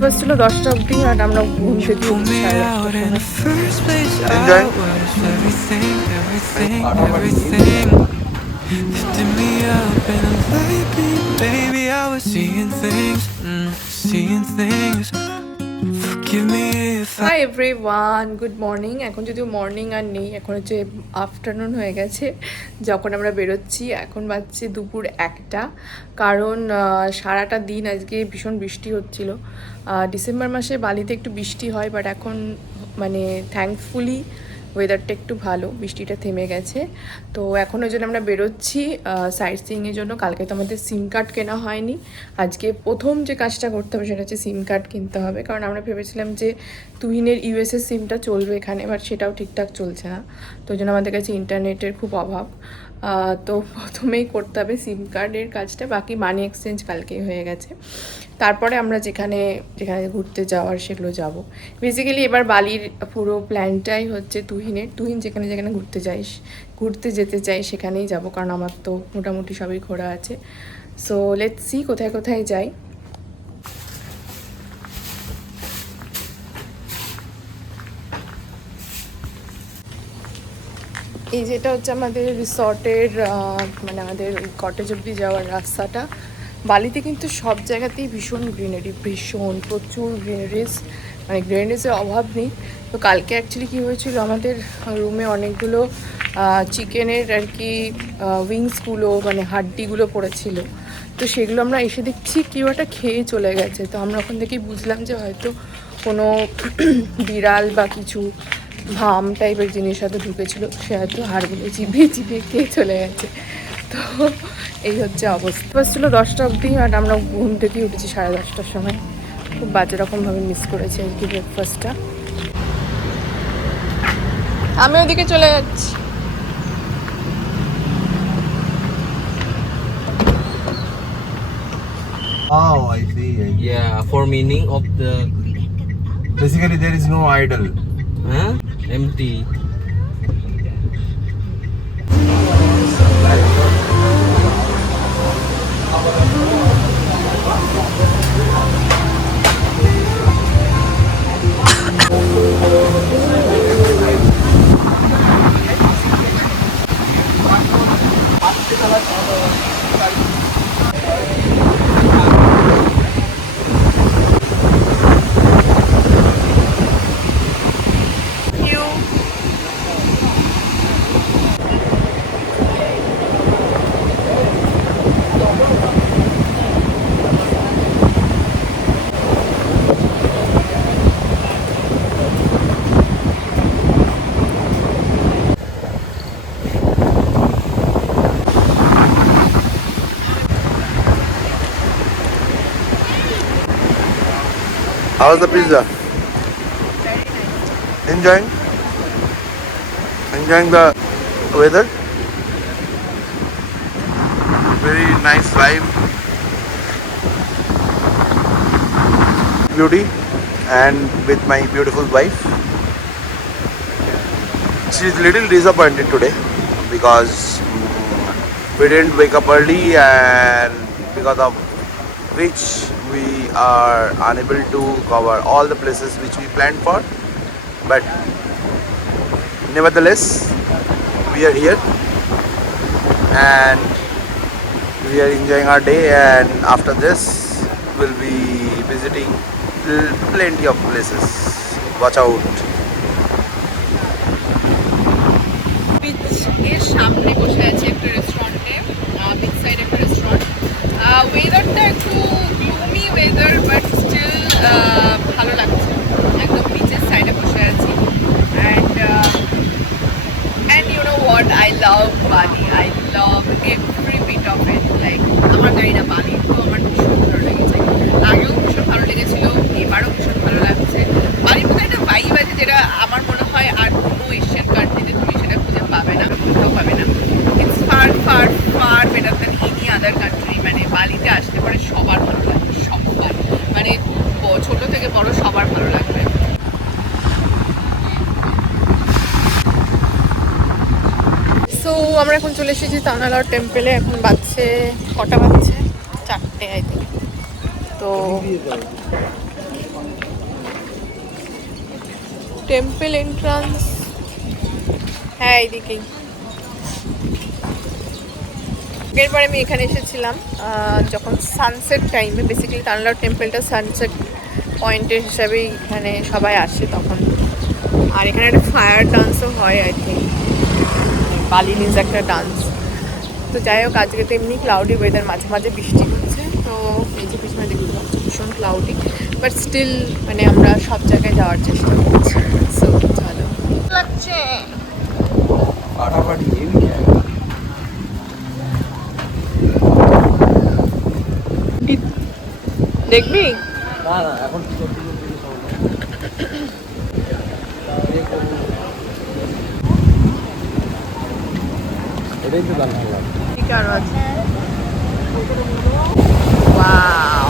বাস ছিল 10টা অবধি আর আমরা ঘুম থেকে উঠছি 10:30। Hi everyone, good morning. এখন যদিও মর্নিং আর নেই, এখন হচ্ছে আফটারনুন হয়ে গেছে যখন আমরা বেরোচ্ছি। এখন বাজছে দুপুর 1টা, কারণ সারাটা দিন আজকে ভীষণ বৃষ্টি হচ্ছিল। ডিসেম্বর মাসে বালিতে একটু বৃষ্টি হয়, বাট এখন মানে থ্যাঙ্কফুলি ওয়েদারটা একটু ভালো, বৃষ্টিটা থেমে গেছে। তো এখন ওই জন্য আমরা বেরোচ্ছি সাইট সিইংয়ের জন্য। কালকে তো আমাদের সিম কার্ড কেনা হয়নি। আজকে প্রথম যে কাজটা করতে হবে সেটা হচ্ছে সিম কার্ড কিনতে হবে, কারণ আমরা ভেবেছিলাম যে তুহিনের ইউএসএ সিমটা চলবে এখানে, বাট সেটাও ঠিকঠাক চলছে না। তো ওই জন্য আমাদের কাছে ইন্টারনেটের খুব অভাব। তো প্রথমেই করতে হবে সিম কার্ডের কাজটা, বাকি মানি এক্সচেঞ্জ কালকেই হয়ে গেছে। তারপরে আমরা যেখানে যেখানে ঘুরতে যাওয়ার সেগুলো যাব। বেসিক্যালি এবার বালির পুরো প্ল্যানটাই হচ্ছে তুহিন যেখানে যেখানে ঘুরতে যেতে চাই সেখানেই যাব, কারণ আমার তো মোটামুটি সবই ঘোরা আছে। সো লেটস সি কোথায় কোথায় যাই। এই যেটা হচ্ছে আমাদের রিসর্টের মানে আমাদের কটেজ অব্দি যাওয়ার রাস্তাটা। বালিতে কিন্তু সব জায়গাতেই ভীষণ গ্রিনারি, প্রচুর গ্রিনারিজ, মানে গ্রিনারিজের অভাব নেই। তো কালকে অ্যাকচুয়ালি কী হয়েছিল, আমাদের রুমে অনেকগুলো চিকেনের আর কি উইংসগুলো মানে হাড্ডিগুলো পড়েছিল। তো সেগুলো আমরা এসে দেখছি কেউ একটা খেয়ে চলে গেছে। তো আমরা ওখান থেকেই বুঝলাম যে হয়তো কোনো বিড়াল বা কিছু ভাম টাইপের জিনিস হয়তো ঢুকেছিল, সে হয়তো হাড়গুলো চিবিয়ে খেয়ে চলে গেছে। তো এই হচ্ছে অবস্থা। বাস ছিল 10টা অবধি আর আমরা ঘুম থেকে উঠেছি 10:30টার সময়। খুব বাজে রকমভাবে মিস করেছি আর কি ব্রেকফাস্টটা। আমি ওদিকে চলে যাচ্ছি। Oh, I see. Yeah, for meaning of the Basically, there is no idol. empty. How's the pizza? Enjoying? Enjoying the weather? Very nice vibe. Beauty, and with my beautiful wife. She's a little disappointed today because we didn't wake up early, and because of which we are unable to cover all the places which we planned for. But nevertheless, we are here and we are enjoying our day, and after this we'll be visiting plenty of places. Watch out. এর সামনে বসে আছি একটা রেস্টুরেন্টে, beach side একটা restaurant. ওয়েদারটা একটু gloomy weather, but still ভালো লাগছে। একদম বিচের সাইডে বসে আছি। And you know what, I love Bali, I love every bit of it. Like আমার জানি না, বালি তো আমার ভীষণ ভালো লেগেছে। আগেও ভীষণ ভালো লেগেছিল, এবারও ভীষণ ভালো লাগছে। বালির মধ্যে একটা ভাইব আছে যেটা আমার মনে হয় আর কোনো এশিয়ান কান্ট্রিতে তুমি সেটা খুঁজে পাবে না, কোথাও পাবে না। It's far far far better than any other country. মানে বালিতে আসতে পারে সবার ভালো লাগবে, সবার, মানে ছোট থেকে বড় সবার ভালো লাগবে। সো সো আমরা এখন চলে এসেছি তানালার টেম্পেলে। এখন বাজছে কটা বাজছে? 4টে আই থিঙ্ক। তো টেম্পল এন্ট্রান্স হ্যাঁ এইদিকেই। এরপরে আমি এখানে এসেছিলাম যখন সানসেট টাইমে। বেসিক্যালি তানলার টেম্পলটা সানসেট পয়েন্টের হিসাবেই এখানে সবাই আসে তখন। আর এখানে একটা ফায়ার ডান্সও হয় আই থিঙ্ক, বালিনিজ একটা ডান্স। তো যাই হোক, আজকে তো এমনি ক্লাউডি ওয়েদার, মাঝে মাঝে বৃষ্টি হচ্ছে। তো এই যে পিছনে দেখতে পাচ্ছি ভীষণ ক্লাউডি, বাট স্টিল মানে আমরা সব জায়গায় যাওয়ার চেষ্টা করছি। সো ভালো লাগছে। দেখবি না না এখন এটাই তো গান ভালো লাগে। ঠিক আরো আছে। ওয়াও